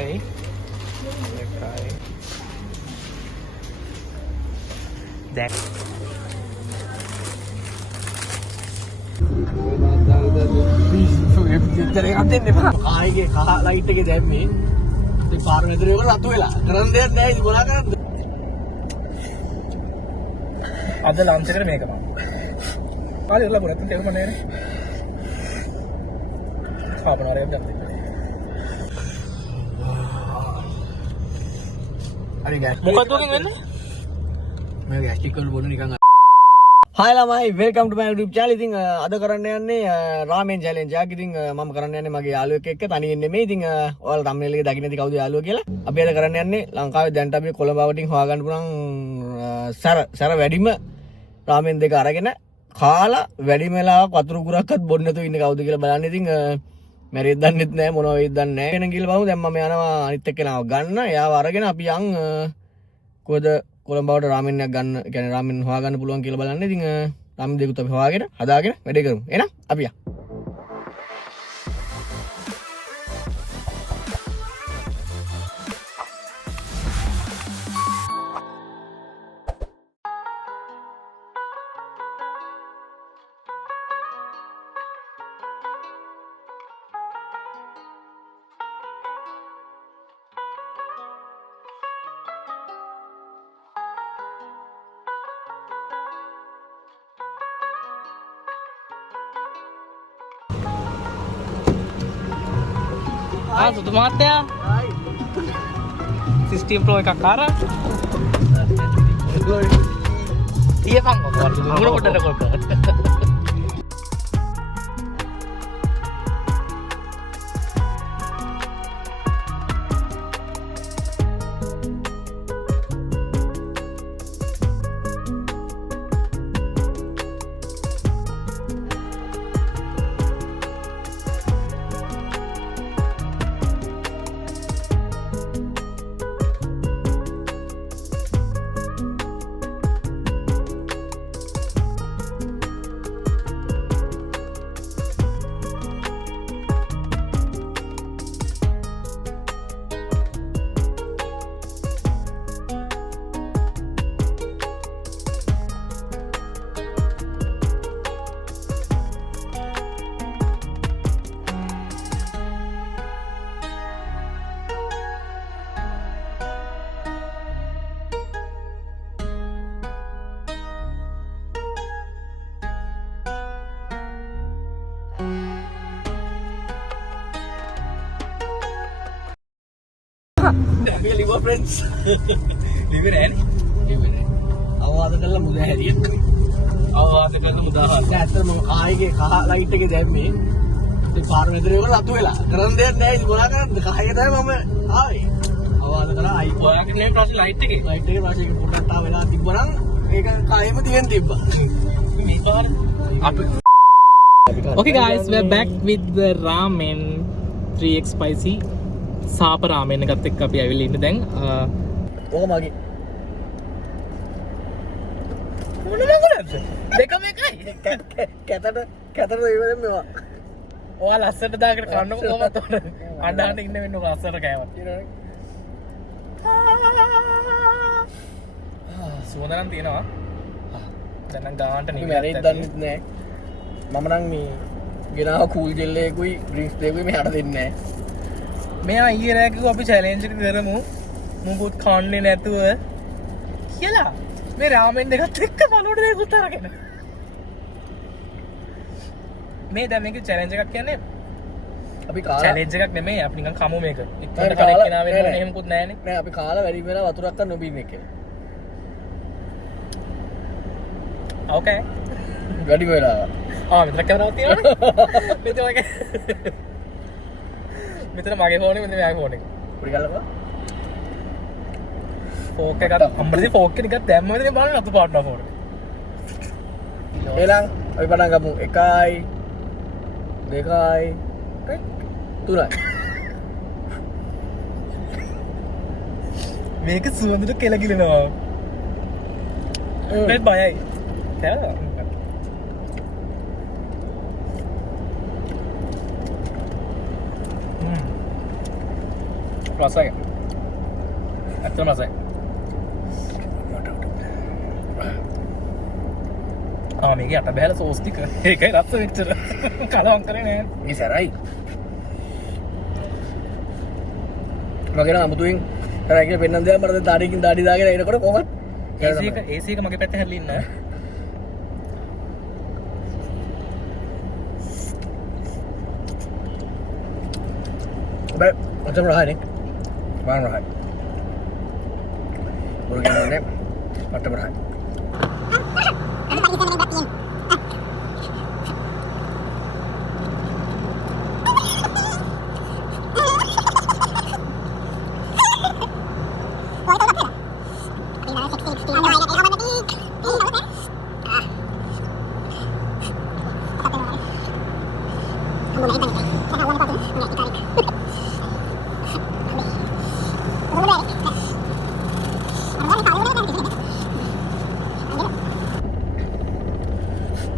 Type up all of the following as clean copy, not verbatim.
එකයි දැන් විතර එකක් දෙන්න එපා. කායිගේ කහ ලයිට් එකේ දැම්මේ. ඉතින් පාර වැදරේ වල රතු වෙලා. කරන්න දෙයක් නැහැ. ඉතින් මොනා කරන්නද? අද ලන්ච් එකට මේක මම. කාලේ ඉරලා පොරත් තේරුම නැහැ නේ. කාබනාරයක් ගත්තා. හරි ගෑස්. මොකක්ද ඔකෙන් වෙන්නේ? මම ගෑස්ටික් වල බොන්න නිකන් Hi lamai, welcome to my YouTube channel. ඉතින් අද කරන්න යන්නේ රාමෙන් challenge එකක්. ඉතින් මම කරන්න යන්නේ මගේ යාළුවෙක් එක්ක තනියෙන් නෙමෙයි. ඉතින් ඔයාලා thumbnail එකේ දකින්න ඇති කවුද යාළුවා කියලා. අපි අද කරන්න යන්නේ ලංකාවේ දැන්ට අපි කොළඹ වටින් හොයාගන්න පුළුවන් සැර වැඩිම රාමෙන් දෙක අරගෙන කාලා වැඩිම වෙලාවක් වතුර උගුරක්වත් බොන්න නැතුව ඉන්නේ කවුද කියලා බලන්න. ඉතින් මැරෙද්ද දන්නෙත් නැහැ මොනවා වෙයිද දන්නේ නැහැ. වෙන කියලා බලමු. දැන් මම යනවා අනිත් එක්කෙනාව ගන්න. එයාව අරගෙන අපි යන් කොහොද කොළඹවට රාමෙන් එකක් ගන්න, කියන්නේ රාමෙන් හොයාගන්න පුළුවන් කියලා බලන්න. ඉතින් රාමෙන් දෙකුත් අපි හොයාගෙන හදාගෙන වැඩේ කරමු. එහෙනම් අපි යමු. සුදු මහත්තයා සිස්ටම් ප්‍රෝ එකක් අරන් තියපන් මොකක්ද මුණ පොඩට කොල්ක අපි ලිවර් ෆ්‍රෙන්ඩ්ස් ලිවර් ඇන් අවවාද කළා මුදා හැරිය අවවාද කළා මුදා හරිය ඇත්තටම කායිගේ කහ ලයිට් එකේ දැම්මේ ඉතින් පාර වැදරේ වල රතු වෙලා කරන්න දෙයක් නැහැ ඉතින් මොනා කරන්නද කායිගේ තමයි මම ආවේ අවවාද කළා අයි ඔයාගේ නේ ප්‍රශ්නේ ලයිට් එකේ පස්සේ ඒක පොඩ්ඩක් තා වෙලා තිබ්බනම් ඒක කායෙම තියෙන තිබ්බා මේ පාර අපි Okay guys, we're back with the ramen 3x spicy සාප රාමෙන් එකත් එක්ක අපි ඇවිල්ලා ඉන්නේ දැන්. ඕක මගේ. මොන නගලද? දෙකම එකයි. කැතට ඉවරෙන් මේවා. ඔයා ලස්සට දාගෙන කන්නකො කොහමද උන? අඬන්න ඉන්න වෙන්න ලස්සට කෑවත්. සුවඳනම් තියෙනවා. දැන් නම් ගානට නෙමෙයි. මැරෙද්ද දන්නෙත් නෑ. මම නම් මේ ගෙනාව කූල් ජෙල් එකකුයි ඩ්‍රින්ක්ස් දෙකකුයි මෙහාට දෙන්නේ නෑ. මෙයා ඊයේ රෑ කිව්වා අපි චැලෙන්ජ් එක කරමු මුකුත් කන්නේ නැතුව කියලා මේ රාමෙන් දෙකත් එක්ක බලුවට දෙකුත් අරගෙන මේ දැන් මේක චැලෙන්ජ් එකක් කියන්නේ අපි කාලා චැලෙන්ජ් එකක් නෙමෙයි අපි නිකන් කමු මේක ඉක්මනට කලෙක් කෙනා වෙන්න ඕනේ එහෙම මුකුත් නැහැනේ නෑ අපි කාලා වැඩි වෙලා වතුරක් ගන්න නොබීම එක ඕකේ වැඩි වෙලා මෙතන කැමරාවක් තියෙනවනේ මෙතන වගේ මෙතන මගේ ෆෝන් එක මෙතන මගේ ෆෝන් එක පොඩි ගලපුවා ෆෝක් එකක් අම්බරේ ෆෝක් එක නිකන් දැම්මම ඉතින් බලන්න අතු පාටනවා ෆෝන් එක එහෙනම් අපි පටන් ගමු 1යි 2යි 3යි මේක සුවඳට කෙලගිලනවා මේ බයයි කියලා රසයි. ඇත්තම රසයි. මේක යට බැල සෝස් ටික ඒකයි රස වෙච්චර කලවම් කරේ නෑ. මේ සරයි. මගේ නම් අමුතුවෙන් කරා කියලා පෙන්නන් දෙයක් මට දාඩියකින් දාඩි දාගෙන එනකොට කොහොමද? AC එක මගේ පැත්තේ හැරලා ඉන්න. ඔබ අතම රහනේ. වාන රහයි. බොරුගන්නේ මට්ටම රහයි.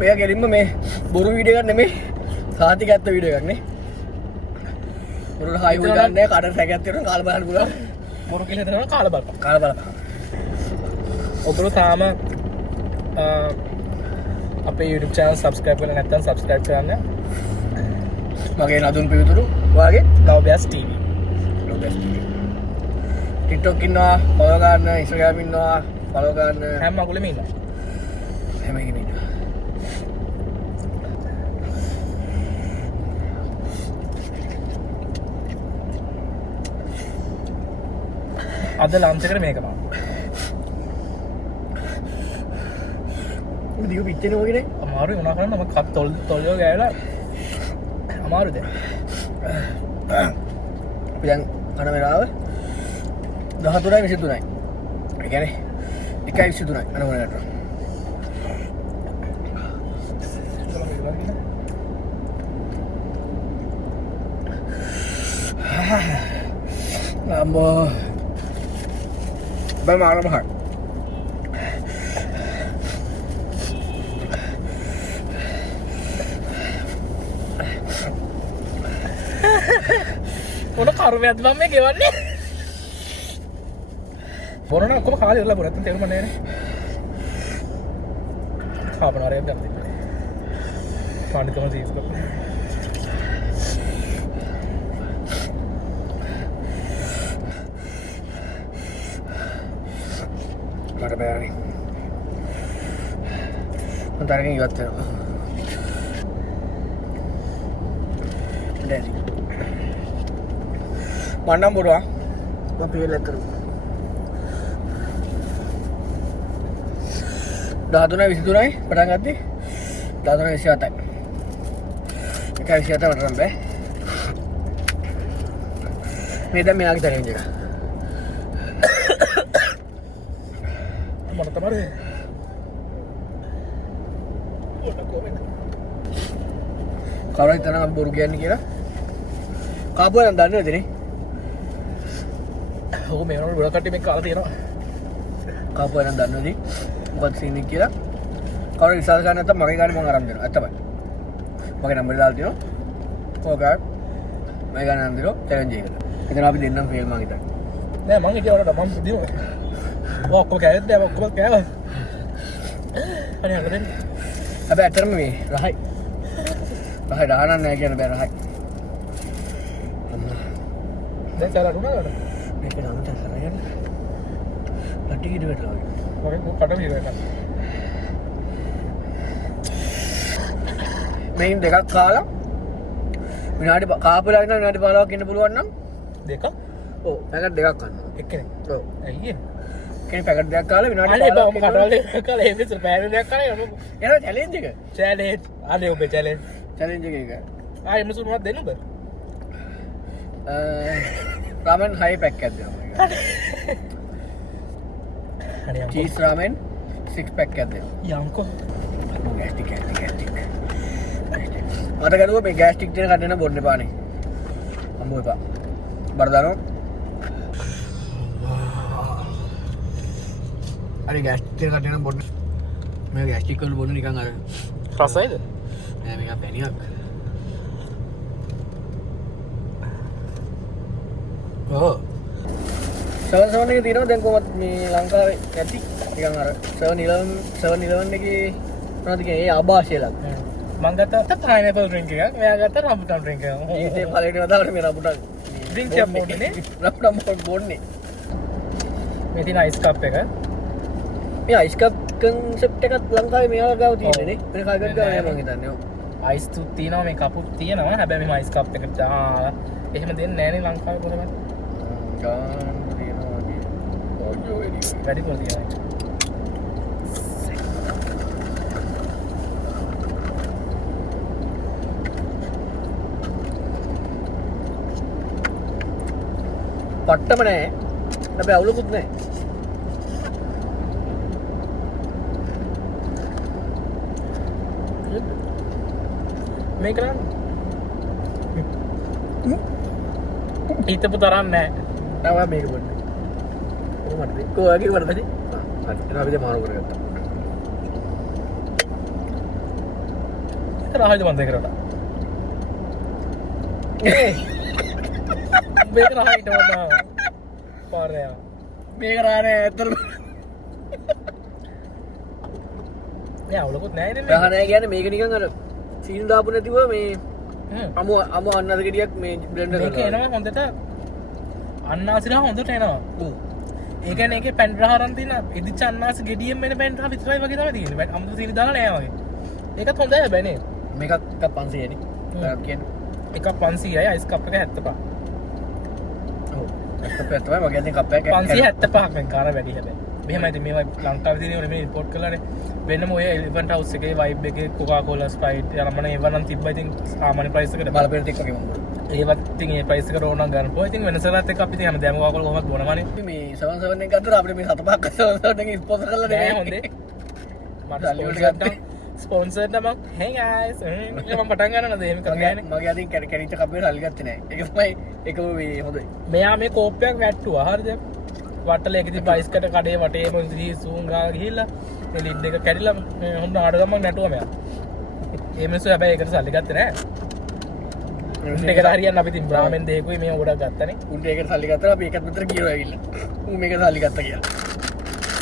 මෙයා ගෙලින්ම මේ බොරු වීඩියෝ එකක් නෙමෙයි සාතික ඇත්ත වීඩියෝ එකක් නේ. බොරුට හයි උල් ගන්න නැහැ කඩට සැකයක් තියෙනවා කාල බලන්න පුළුවන්. බොරු කියලා දෙනවා කාල බලන්න. කාල බලන්න. ඔබට තාම අපේ YouTube channel subscribe කරලා නැත්නම් subscribe කරන්න. මගේ නදුන් පිවිතුරු ඔයාගේ ලව්බෑස් TV. ලව්බෑස් TV. TikTok ඉන්නවා follow ගන්න, Instagram ඉන්නවා follow ගන්න. හැම මගුලෙම ඉන්නවා. හැම එකෙම ඉන්නවා. අද ලන්ච් එකට මේක බලන්න. දියු පිච්චෙන වගේ නේ. අමාරුයි මොනවා කරන්න මම කත් තොල්ලිය ගෑවලා අමාරුද? අපි දැන් කන වෙලාව 13:23යි. ඒ කියන්නේ 1:23යි අනවනකට. අම්මෝ බෑ මාරම හරි. මොන කර්මයක්ද මම මේ ගෙවන්නේ? බොරණ ඔක්කොම කාලේ ඉවරලා බොරත් තේරුම නැහැ නේ. කාබනාරයක් ගන්න දෙන්න. පානිකම සීස් කරලා. මට බෑනේ. මම තරගෙන් ඉවත් වෙනවා. දැන් මන්නම් බොරුවා මම පිළිලක් කරු 13:23යි පටන් ගත්තේ 13:27යි 1:27 මට නම් බෑ මේ දැන් මෙයාගේ චැලෙන්ජ් එක මට තමයි කවුරුත් හිතනවා අපි බොරු කියන්නේ කියලා කාපුවා නම් දන්නවද නේ ඔව් මේ වෙනකොට ගොඩක් කට්ටිය මේක කාලා තියෙනවා. කාපුවා නම් දන්නවද මොකක්ද සීන් එක කියලා කවුරු විශ්වාස කරන්නේ නැත්නම් මගේ ගානේ මම අරන් දෙනවා ඇත්තමයි මගේ නම්බරේ දාලා තියෙනවා කෝකා මගේ ගානේ අරන් දෙනවා චැලෙන්ජ් එකට එතන අපි දෙන්නම් ෆේල් මං හිතන්නේ නෑ මං හිතුවා වලට මම දිනුවා ඔක්කොම කෑවෙත් නෑ ඔක්කොම කෑවා අනේ අරගෙන හැබැයි ඇත්තටම මේ රහයි දානන්න නෑ කියන බෑ රහයි දැන් සාලා රුණාද මේක නම් තසරගෙන ලටි කිඩ වෙටලා වගේ කටම ඉරලා මේන් දෙකක් කාලා විනාඩි කාපුලා ඉන්න විනාඩි 15ක් ඉන්න පුළුවන් නම් දෙකක් ඔව් පැකට් දෙකක් ගන්නවා එක්කෙනෙක් ඔව් අයියේ කෙනෙක් පැකට් දෙකක් කාලා විනාඩි 15ක් අනේ කටවල කාලා ඒ විතර පැය දෙකක් කරේ එනවා චැලෙන්ජ් එක චැලෙන්ජ් අනේ ඔබේ චැලෙන්ජ් චැලෙන්ජ් එක ආයෙ මුසු මොනවද දෙන්න ඔබ රාමෙන් 6 පැක් එකක් දෙනවා අනේ චීස් රාමෙන් 6 පැක් එකක් දෙනවා යන්කෝ ගෑස්ටික් මට කරුවා මේ ගෑස්ටික් දෙන කඩේන බොන්න එපානේ අම්බෝ එපා බරදානෝ අර ගෑස්ටික් දෙන කඩේන බොන්න මේ ගෑස්ටික් වල බොන්න නිකන් අර රසයිද නෑ මේක පැණියක් Oh. සවන් එක තියෙනවා දැන් කොහොමද මේ ලංකාවේ නැති නිකන් අර 7-11 එකේ මොනවද කියන්නේ ඒ ආభాෂයලක් මං ගත්තා pineapple drink එකක් මෙයා ගත්තා rambutan drink එකක් ඒ පළවෙනි වතාවට මේ රබුටන් drink එකක් බොන්නේ රබුටන් බොන්නේ මේ තියෙන ice cup එක මේ අයිස් කප් කන්සෙප්ට් එකත් ලංකාවේ මෙයාලා ගාව තියෙන්නේ නේ වෙන කාගවත් ගාව නෑ මං හිතන්නේ ඔව් ice තුත් තියෙනවා මේ කපුත් තියෙනවා හැබැයි මේ ice cup එකට දාලා එහෙම දෙන්නේ නෑනේ ලංකාවේ කොහොමද ගාන තියෙනවා වගේ ඔයෝ එනි වැඩිපුර තියෙනවා පට්ටම නෑ හැබැයි අවුලකුත් නෑ මේක නම් හිතපු තරම් නෑ තව මේක බොන්නේ කොහොමද කොහොගේ වරදද හරි එනවා අපි මාරු කරගත්තා ඒක රාහයිද මන්ද කරලා මේක රාහයිට වඩා පාරයා මේක රානේ ඇත්තටම නෑ අවුලකුත් නෑනේ මේක රහ නෑ කියන්නේ මේක නිකන් අර සීන් දාපු නැතිව මේ අමු අන්නද ගෙඩියක් මේ බ්ලෙන්ඩර් මේක කරලා එනවා හොඳට අන්නාසිලා හොඳට එනවා ඔව් ඒ කියන්නේ ඒකේ පැන් රහ අරන් තියෙන ඉදිච්ච අන්නාසි ගෙඩියෙන් මෙන්න පැන් රහ විතරයි වගේ තමයි තියෙන්නේ අමුතු සීනි දාලා නෑ වගේ ඒකත් හොඳයි හැබැයි නේ මේකක් 500 නේ ඔයාලා කියන්නේ එකක් 500යි අයිස් කප් එක 75 ඔව් කප් එක තමයි මගේ අතින් කප් එක 575ක් වෙන කාර වැඩි හැබැයි මෙහෙමයි ඉතින් මේවා ලංකාවේ තියෙනවනේ මේ ඉම්පෝට් කරලානේ වෙනම ඔය ඉවෙන්ට් හවුස් එකේ වයිබ් එකේ කොකාකෝලා ස්ප්‍රයිට් යනමන ඒවා නම් තිබ්බා ඉතින් සාමාන්‍ය ප්‍රයිස් එකට බලපෑට එක්ක වගේ මම ඒවත් ඉතින් ඒ ප්‍රයිස් එකට ඕන නම් ගන්න පුළුවන් ඉතින් වෙනසලත් එක්ක අපි ඉතින් හැමදාම කොකාකෝලා කොහොමද බොනවනේ මේ 7-7 එක ගත්තොත් අපිට මේ 7-5ක් 7-7 එකකින් ස්පොන්සර් කරලා නෑ දෙන්නේ හොඳේ මට ස්පොන්සර්් නමක් hey guys මම පටන් ගන්නවද එහෙම කරන්නේ මගේ අතින් කැරිච්ච කප් එක සල්ලි ගත්තේ නෑ ඒක තමයි එකම මේ හොඳයි මෙයා මේ කෝප්පයක් වැට්ටුවා හරිද වට්ටල එක තිබ්බ අයිස් කට කඩේ වටේම ඉතිරි සූම් ගාලා ගිහිල්ලා ඒ ලිඩ් එක කැඩිලා හොඳ ආඩගමක් නැටුවා මෙයා ඒ මිනිස්සු හැබැයි ඒකට සල්ලි ගත්තේ නෑ ඒකට හරියන්න අපි ඉතින් බ්‍රාමෙන් දෙයකුයි මේ ගොඩක් ගත්තනේ උන්ට ඒකට සල්ලි ගත්තා අපි ඒකත් විතර ගියෝ ඇවිල්ලා ඌ මේක සල්ලි ගත්තා කියලා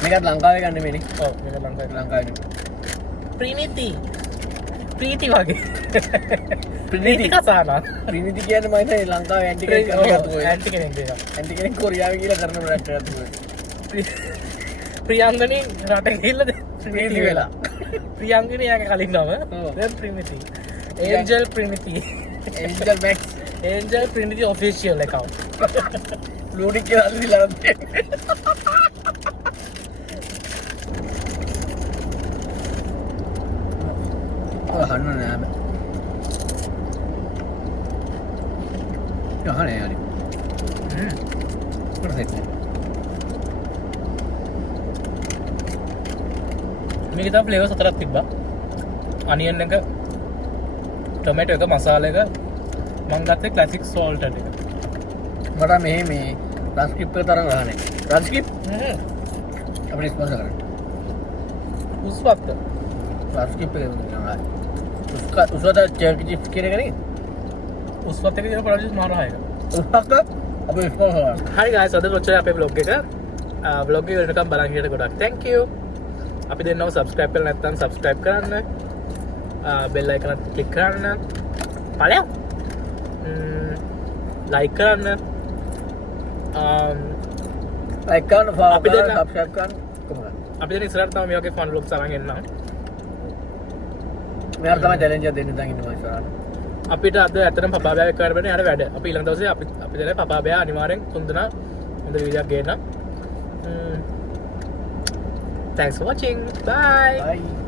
මේකත් ලංකාවේ ගන්න මේනේ ඔව් මේක ලංකාවේ ප්‍රීනිති ප්‍රීති වගේ ප්‍රීනිති කසානා ප්‍රීනිති කියන්නේ මම හිතන්නේ ලංකාවේ ඇන්ටි කෙනෙක් කරනවා ඇන්ටි කෙනෙක් දෙනවා ඇන්ටි කෙනෙක් කොරියාවේ ගිහලා කරන ප්‍රොඩක්ට් එකක් දුන්නා ප්‍රියංගනී රට ගිහිල්ලාද ප්‍රීනිති වෙලා ප්‍රියංගනී යාගේ කලින් නම ඔව්. දැන් Preeniti Angel Preeniti Angel Max Angel Preeniti official account ලෝඩික් කියලා අල්ලලා දෙන්නේ අහන්න නෑ බෑ අහන්නේ හරි පර්ෆෙක්ට් මේක තමයි ෆ්ලේවර්ස් හතරක් තිබ්බා අනියන් එක ටොමැටෝ එක මසාලා එක මම ගත්තේ ක්ලාසික් සෝල්ට් එක මට මේ රස්කිප් එක තරම් අහන්නේ රස්කිප් අපිට ස්පොන්සර් කරන්න උස්වත් රස්කිප් එක නෑ උස්වත චර්කි චිප්ස් කියන එක නේ උස්වත් එක දින ප්‍රොඩියුස් මාරහා එක උස්පක්ක අපේ ස්පොන්සර් කරන්න හරි guys අද ඔච්චරයි අපේ vlog එක vlog එක වෙනකම් බලන් හිටියට ගොඩක් thank you අපි දෙන්නව subscribe කරලා නැත්නම් subscribe කරන්න bell icon එක click කරන්න ඵලයක් like කරන්න ලයික් කරන්න ෆලෝ අපි කරන්න දෙන්න- සබ්ස්ක්‍රයිබ් කරන්න කොහොමද අපි දැන් ඉස්සරහට තව මේ වගේ fun vlogs අරන් එන්නම් මෙයාට තමයි චැලෙන්ජ් එක දෙන්න දැන් ඉන්නවා ඉස්සරහට අපිට අද ඇත්තටම පපාබෑ එක්ක කරන්න යාර වැඩ අපි ඊළඟ දවසේ අපි දැන් පපාබෑ අනිවාර්යෙන් තුන්දෙනා හොඳ වීඩියෝ එකක් ගේන්න thanks for watching bye bye